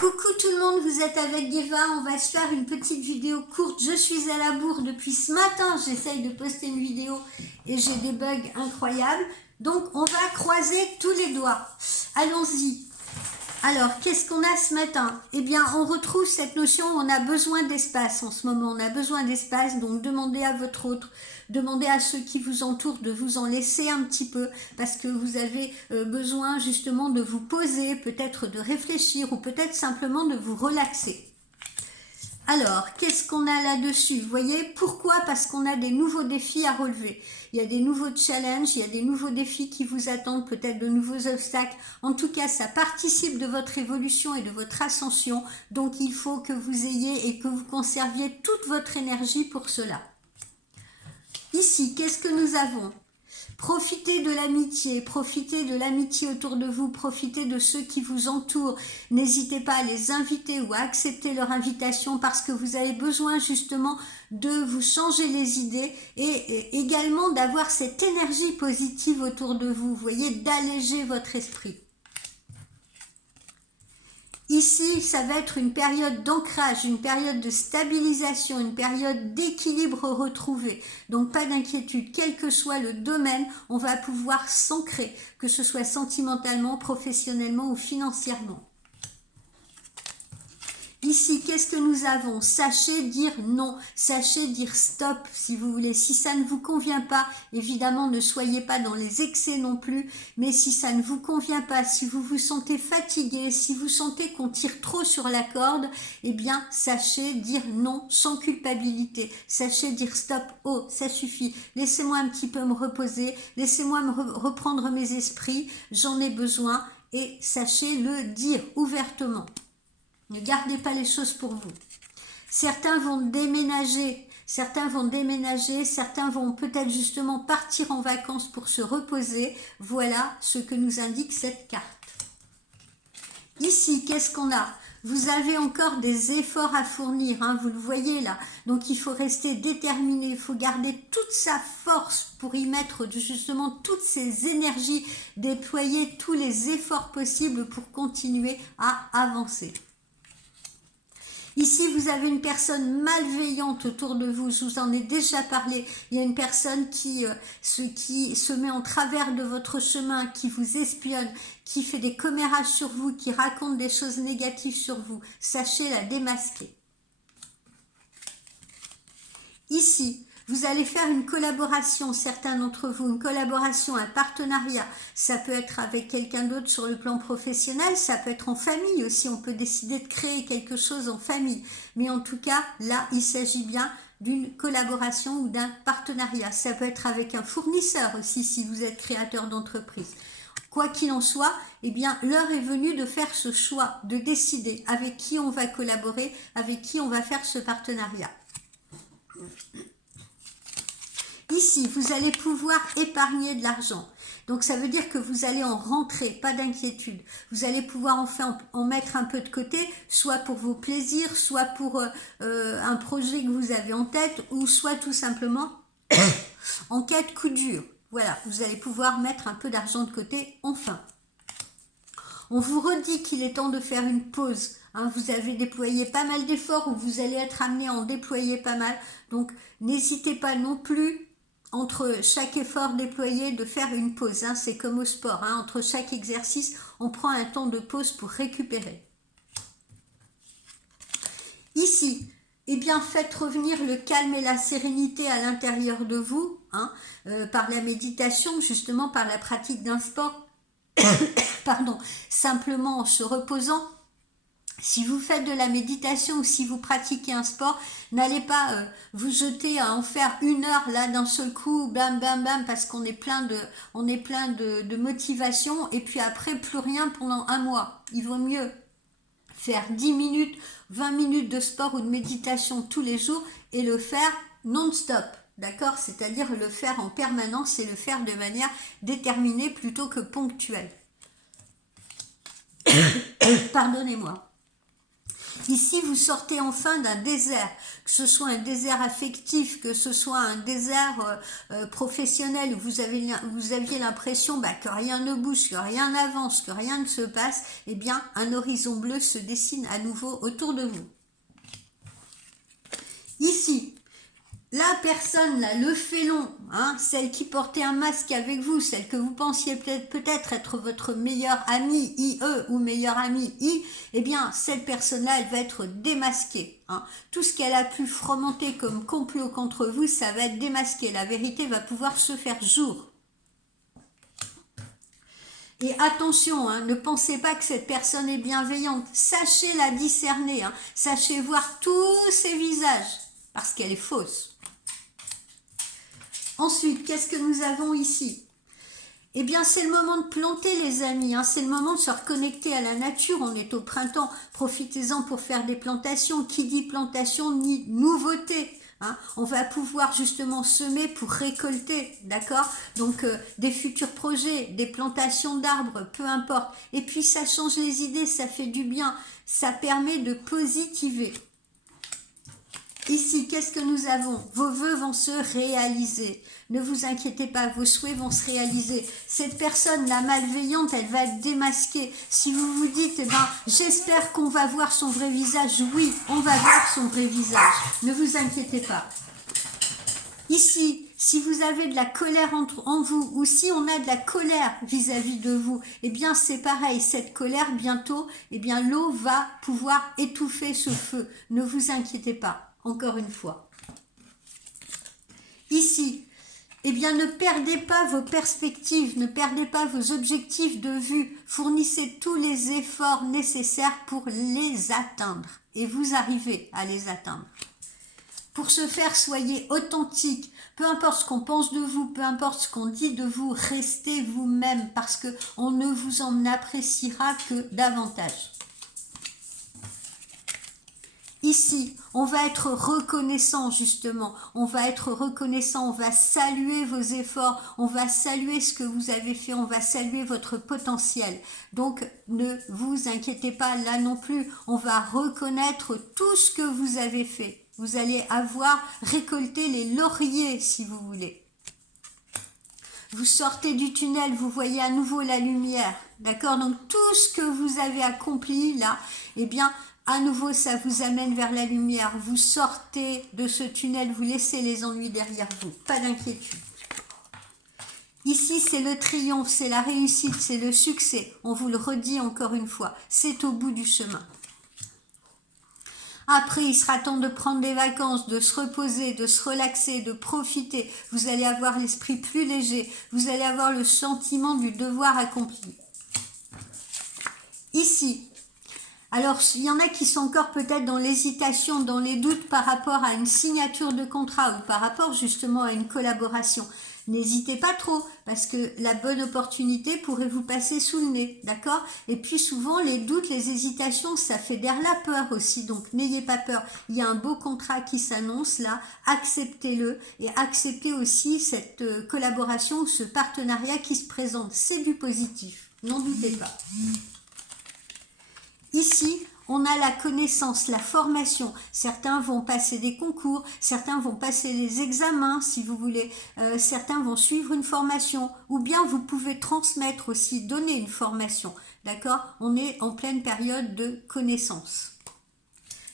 Coucou tout le monde, vous êtes avec Eva, on va se faire une petite vidéo courte. Je suis à la bourre depuis ce matin, j'essaye de poster une vidéo et j'ai des bugs incroyables. Donc on va croiser tous les doigts. Allons-y. Alors, qu'est-ce qu'on a ce matin? Eh bien, on retrouve cette notion, on a besoin d'espace en ce moment, on a besoin d'espace, donc demandez à votre autre, demandez à ceux qui vous entourent de vous en laisser un petit peu, parce que vous avez besoin justement de vous poser, peut-être de réfléchir, ou peut-être simplement de vous relaxer. Alors, qu'est-ce qu'on a là-dessus? Vous voyez, pourquoi? Parce qu'on a des nouveaux défis à relever. Il y a des nouveaux challenges, il y a des nouveaux défis qui vous attendent, peut-être de nouveaux obstacles. En tout cas, ça participe de votre évolution et de votre ascension. Donc, il faut que vous ayez et que vous conserviez toute votre énergie pour cela. Ici, qu'est-ce que nous avons? Profitez de l'amitié autour de vous, profitez de ceux qui vous entourent. N'hésitez pas à les inviter ou à accepter leur invitation parce que vous avez besoin justement de vous changer les idées et également d'avoir cette énergie positive autour de vous, vous voyez, d'alléger votre esprit. Ici, ça va être une période d'ancrage, une période de stabilisation, une période d'équilibre retrouvé. Donc, pas d'inquiétude, quel que soit le domaine, on va pouvoir s'ancrer, que ce soit sentimentalement, professionnellement ou financièrement. Ici, qu'est-ce que nous avons? Sachez dire non, sachez dire stop si vous voulez. Si ça ne vous convient pas, évidemment, ne soyez pas dans les excès non plus, mais si ça ne vous convient pas, si vous vous sentez fatigué, si vous sentez qu'on tire trop sur la corde, eh bien, sachez dire non sans culpabilité. Sachez dire stop, oh, ça suffit, laissez-moi un petit peu me reposer, laissez-moi reprendre mes esprits, j'en ai besoin, et sachez le dire ouvertement. Ne gardez pas les choses pour vous. Certains vont déménager, certains vont peut-être justement partir en vacances pour se reposer. Voilà ce que nous indique cette carte. Ici, qu'est-ce qu'on a? Vous avez encore des efforts à fournir, hein, vous le voyez là. Donc il faut rester déterminé, il faut garder toute sa force pour y mettre justement toutes ces énergies, déployer tous les efforts possibles pour continuer à avancer. Ici, vous avez une personne malveillante autour de vous, je vous en ai déjà parlé. Il y a une personne qui se met en travers de votre chemin, qui vous espionne, qui fait des commérages sur vous, qui raconte des choses négatives sur vous. Sachez la démasquer. Ici, vous allez faire une collaboration, certains d'entre vous, une collaboration, un partenariat. Ça peut être avec quelqu'un d'autre sur le plan professionnel, ça peut être en famille aussi. On peut décider de créer quelque chose en famille. Mais en tout cas, là, il s'agit bien d'une collaboration ou d'un partenariat. Ça peut être avec un fournisseur aussi, si vous êtes créateur d'entreprise. Quoi qu'il en soit, eh bien, l'heure est venue de faire ce choix, de décider avec qui on va collaborer, avec qui on va faire ce partenariat. Ici, vous allez pouvoir épargner de l'argent. Donc, ça veut dire que vous allez en rentrer, pas d'inquiétude. Vous allez pouvoir enfin en mettre un peu de côté, soit pour vos plaisirs, soit pour un projet que vous avez en tête, ou soit tout simplement en cas de coup dur. Voilà, vous allez pouvoir mettre un peu d'argent de côté, enfin. On vous redit qu'il est temps de faire une pause. Hein, vous avez déployé pas mal d'efforts, ou vous allez être amené à en déployer pas mal. Donc, n'hésitez pas non plus, entre chaque effort déployé, de faire une pause. Hein, c'est comme au sport. Hein, entre chaque exercice, on prend un temps de pause pour récupérer. Ici, eh bien, faites revenir le calme et la sérénité à l'intérieur de vous, hein, par la méditation, justement par la pratique d'un sport. Pardon, simplement en se reposant. Si vous faites de la méditation ou si vous pratiquez un sport, n'allez pas vous jeter à en faire 1 heure là d'un seul coup, bam bam bam, parce qu'on est plein de motivation et puis après plus rien pendant 1 mois. Il vaut mieux faire 10 minutes, 20 minutes de sport ou de méditation tous les jours et le faire non-stop. D'accord? C'est-à-dire le faire en permanence et le faire de manière déterminée plutôt que ponctuelle. Pardonnez-moi. Ici, vous sortez enfin d'un désert, que ce soit un désert affectif, que ce soit un désert professionnel, où vous aviez l'impression que rien ne bouge, que rien n'avance, que rien ne se passe, eh bien, un horizon bleu se dessine à nouveau autour de vous. Ici, la personne, là, le félon, hein, celle qui portait un masque avec vous, celle que vous pensiez peut-être être votre meilleure amie IE ou meilleure amie I, eh bien, cette personne-là, elle va être démasquée. Hein. Tout ce qu'elle a pu fomenter comme complot contre vous, ça va être démasqué. La vérité va pouvoir se faire jour. Et attention, hein, ne pensez pas que cette personne est bienveillante. Sachez la discerner. Hein. Sachez voir tous ses visages, parce qu'elle est fausse. Ensuite, qu'est-ce que nous avons ici? Eh bien, c'est le moment de planter, les amis. Hein. C'est le moment de se reconnecter à la nature. On est au printemps. Profitez-en pour faire des plantations. Qui dit plantation, ni nouveauté. Hein. On va pouvoir justement semer pour récolter, d'accord? Donc, des futurs projets, des plantations d'arbres, peu importe. Et puis, ça change les idées, ça fait du bien. Ça permet de positiver. Ici, qu'est-ce que nous avons? Vos vœux vont se réaliser. Ne vous inquiétez pas, vos souhaits vont se réaliser. Cette personne, la malveillante, elle va être démasquée. Si vous vous dites, eh ben, j'espère qu'on va voir son vrai visage. Oui, on va voir son vrai visage. Ne vous inquiétez pas. Ici, si vous avez de la colère en vous, ou si on a de la colère vis-à-vis de vous, eh bien c'est pareil, cette colère bientôt, eh bien l'eau va pouvoir étouffer ce feu. Ne vous inquiétez pas. Encore une fois. Ici, eh bien ne perdez pas vos perspectives, ne perdez pas vos objectifs de vue, fournissez tous les efforts nécessaires pour les atteindre et vous arrivez à les atteindre. Pour ce faire, soyez authentique, peu importe ce qu'on pense de vous, peu importe ce qu'on dit de vous, restez vous-même parce qu'on ne vous en appréciera que davantage. Ici, on va être reconnaissant justement, on va être reconnaissant, on va saluer vos efforts, on va saluer ce que vous avez fait, on va saluer votre potentiel. Donc ne vous inquiétez pas là non plus, on va reconnaître tout ce que vous avez fait. Vous allez avoir récolté les lauriers si vous voulez. Vous sortez du tunnel, vous voyez à nouveau la lumière, d'accord? Donc tout ce que vous avez accompli là, eh bien, à nouveau, ça vous amène vers la lumière. Vous sortez de ce tunnel, vous laissez les ennuis derrière vous. Pas d'inquiétude. Ici, c'est le triomphe, c'est la réussite, c'est le succès. On vous le redit encore une fois. C'est au bout du chemin. Après, il sera temps de prendre des vacances, de se reposer, de se relaxer, de profiter. Vous allez avoir l'esprit plus léger. Vous allez avoir le sentiment du devoir accompli. Ici, alors, il y en a qui sont encore peut-être dans l'hésitation, dans les doutes par rapport à une signature de contrat ou par rapport justement à une collaboration. N'hésitez pas trop parce que la bonne opportunité pourrait vous passer sous le nez, d'accord? Et puis souvent, les doutes, les hésitations, ça fédère la peur aussi, donc n'ayez pas peur. Il y a un beau contrat qui s'annonce là, acceptez-le et acceptez aussi cette collaboration, ce partenariat qui se présente. C'est du positif, n'en doutez pas. Ici, on a la connaissance, la formation. Certains vont passer des concours, certains vont passer des examens, si vous voulez. Certains vont suivre une formation. Ou bien vous pouvez transmettre aussi, donner une formation. D'accord? On est en pleine période de connaissance.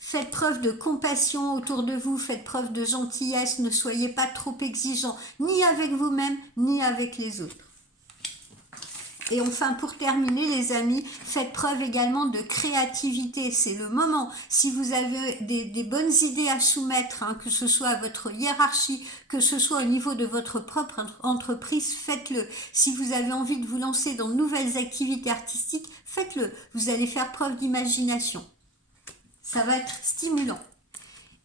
Faites preuve de compassion autour de vous, faites preuve de gentillesse. Ne soyez pas trop exigeants, ni avec vous-même, ni avec les autres. Et enfin, pour terminer, les amis, faites preuve également de créativité. C'est le moment. Si vous avez des bonnes idées à soumettre, hein, que ce soit à votre hiérarchie, que ce soit au niveau de votre propre entreprise, faites-le. Si vous avez envie de vous lancer dans de nouvelles activités artistiques, faites-le. Vous allez faire preuve d'imagination. Ça va être stimulant.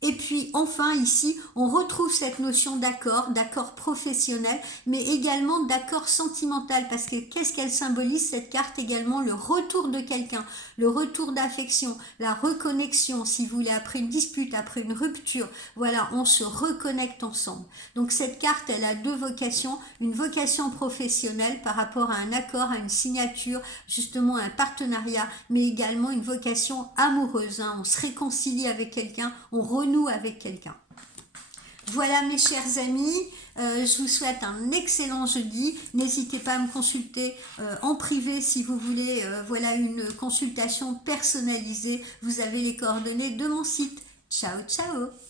Et puis enfin ici, on retrouve cette notion d'accord professionnel, mais également d'accord sentimental, parce que qu'est-ce qu'elle symbolise cette carte également? Le retour de quelqu'un, le retour d'affection, la reconnexion, si vous voulez, après une dispute, après une rupture, voilà, on se reconnecte ensemble. Donc cette carte, elle a deux vocations, une vocation professionnelle par rapport à un accord, à une signature, justement un partenariat, mais également une vocation amoureuse, hein. On se réconcilie avec quelqu'un, on renoue avec quelqu'un. Voilà mes chers amis, je vous souhaite un excellent jeudi. N'hésitez pas à me consulter en privé si vous voulez voilà une consultation personnalisée. Vous avez les coordonnées de mon site. Ciao, ciao!